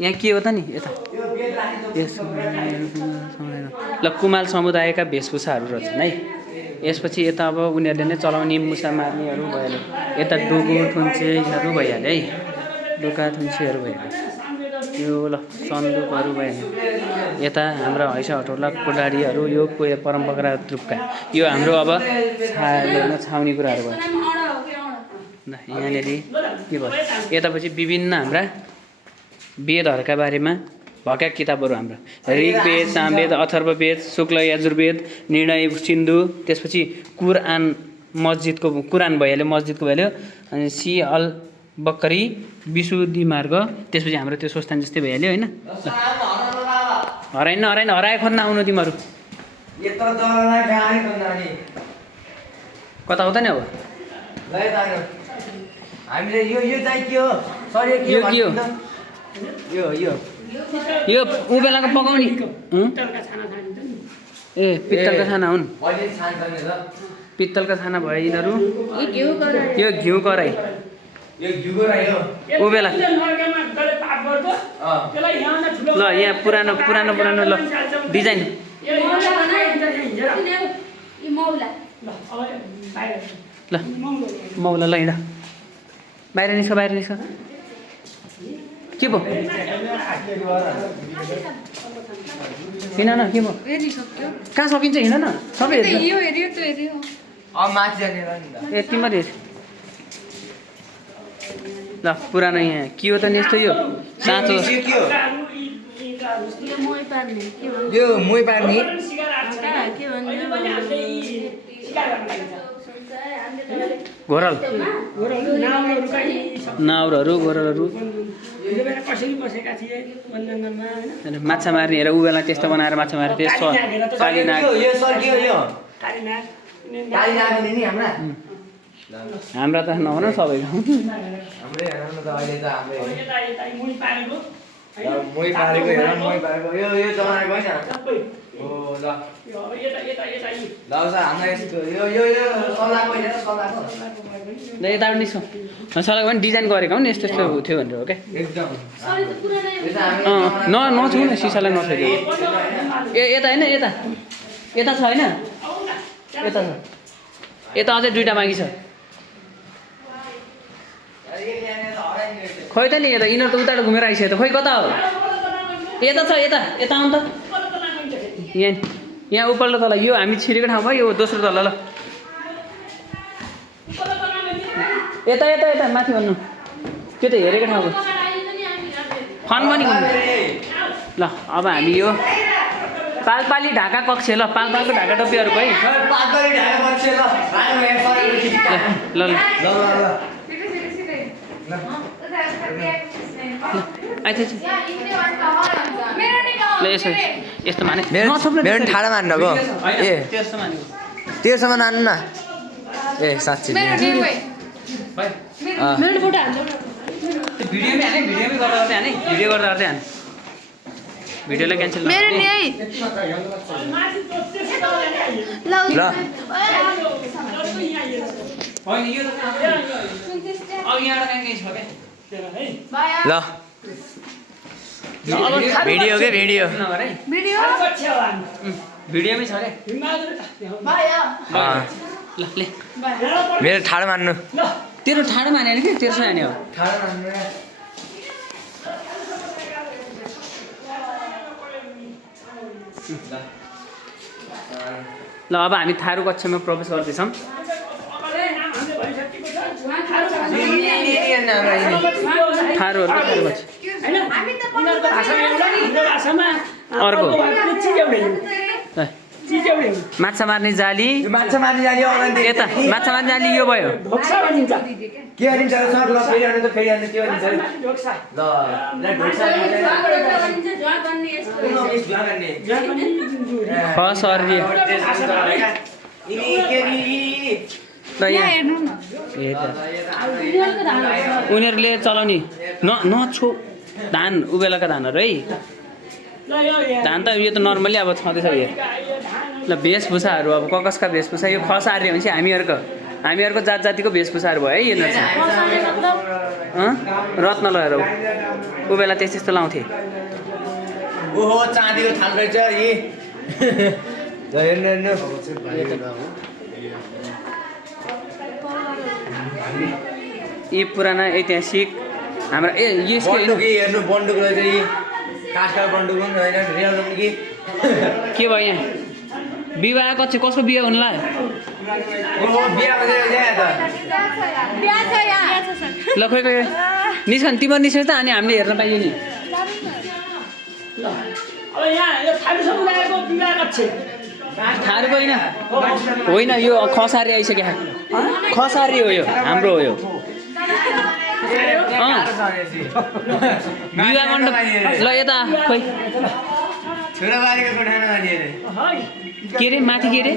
यहाँ के हो त नि यता ल कुमाल समुदायका वेशभूषाहरू रहेछन् है। यसपछि यता अब उनीहरूले नै चलाउने मुसा मार्नेहरू भइहाल्यो, यता डोगो थुन्चेहरू भइहाल्यो है, डोका थुन्चेहरू भइहाल्यो, यो ल सन्दुकहरू भइहाल्यो, यता हाम्रा हैसा हटौला कोडाडीहरू, यो परम्परागत रूपका यो हाम्रो अब छाउने कुराहरू भयो। यहाँनिर के भयो यतापछि विभिन्न हाम्रा वेदहरूका बारेमा भएका किताबहरू हाम्रो ऋग्वेद, सामवेद, अथर्ववेद, शुक्ल यजुर्वेद, निर्णय सिन्धु, त्यसपछि कुरान मस्जिदको कुरान भइहाल्यो, मस्जिदको भइहाल्यो, अनि सी अल बकरी विशुद्धि मार्ग, त्यसपछि हाम्रो त्यो स्वस्थान जस्तै भइहाल्यो होइन। हराइन हराइन हराए खोज्न आउनु तिमीहरू कता हो त नि अब हामीले यो चाहिँ के हो सर यो के हो यो ऊ बेलाको पकाउने ए पित्तलका छाना हुन्, पित्तलका छाना भयो यिनीहरू। यो घिउ कराई ऊ बेला ल यहाँ पुरानो पुरानो पुरानो ल डिजाइन ल मौला ल हिँड बाहिर निस्क बाहिर निस्क के भयो हिँड न के भयो कहाँ सकिन्छ हिँड न सबै ए तिमीहरू हेर ल पुरानो यहाँ के हो त नि यस्तो यो साँचो यो मोही पार्ने घोरल नाउरहरू घोरलहरू माछा मार्ने हेर ऊ बेला त्यस्तो बनाएर माछा मारे त्यस्तो कालीनाग हाम्रा त नहुन सबैको यताबाट निस्क सल्लाह पनि डिजाइन गरेको नि यस्तो यस्तो थियो भनेर हो क्या नछुउ न सिसालाई नछुइदियो ए यता होइन यता यता छ होइन यता छ यता अझै दुईवटा बाँकी छ खोइ त नि यता यिनीहरू त उताबाट घुमेर आइसक्यो त खोइ कता हो यता छ यता यता आउनु त यहाँ उपल्लो तल यो हामी छिरेको ठाउँ भयो यो दोस्रो तल ल यता यता यता माथि भन्नु त्यो त हेरेको ठाउँ फन पनि घुम्नु ल अब हामी यो पालपाली ढाका कक्ष ल पालपालको ढाका टोपीहरूको है ल ल ल यसो यस्तो माने मेरो ठाडो मान्नको ए तेर्सम्म नान्नु न ए साँच्ची भिडियो गर्दा गर्दै हाने भिडियोलाई क्यान्सल ल ल भिडियो के भिडियो भिडियोमै छ अरे ल ले मेरो ठाडो मान्नु तेरो ठाडो माने कि तेर्सो हाने हो ल अब हामी थारू कक्षामा प्रवेश गर्दैछौँ थारूहरू अर्को माछा मार्ने जाली यता माछा मार्ने जाली यो भयो के गरिन्छ सर ल फेरि आउने त फेरि आउने त्यो गरिन्छ ल उनीहरूले चलाउने नछो धान उबेलाका धानहरू है धान त यो त नर्मली अब छँदैछ यो ल वेशभूषाहरू अब ककसका वेशभूषा यो खस आर्य भनेपछि हामीहरूको हामीहरूको जात जातिको वेशभूषाहरू भयो है यिनीहरू चाहिँ मौसमी मतलब रत्न लहरौ ऊ बेला त्यस्तो लाउँथे ओहो चाँदीको थाल रहेछ यी हेर्नु हेर्नु यी पुराना ऐतिहासिक हाम्रा यसको बन्दुक हेर्नु बन्दुक रहेछ यी काठका बन्दुक पनि होइन रियल कि के भयो यहाँ विवाह कति कसको बिहा हुनुला ओहो बिहाको चाहिँ त बिहा छ यहाँ ल खोइ खोइ निस्कन तिम्रो निस्केछ त अनि हामीले हेर्न पाइयो नि अब यहाँ यो थारू समुदायको विवाह छ थारूको होइन यो खसारी आइसक्यो खसारी हो यो हाम्रो हो यो विवाह मण्डप ल यता खोइ छोराबारीको कोठामा जाने अरे के अरे माथि के अरे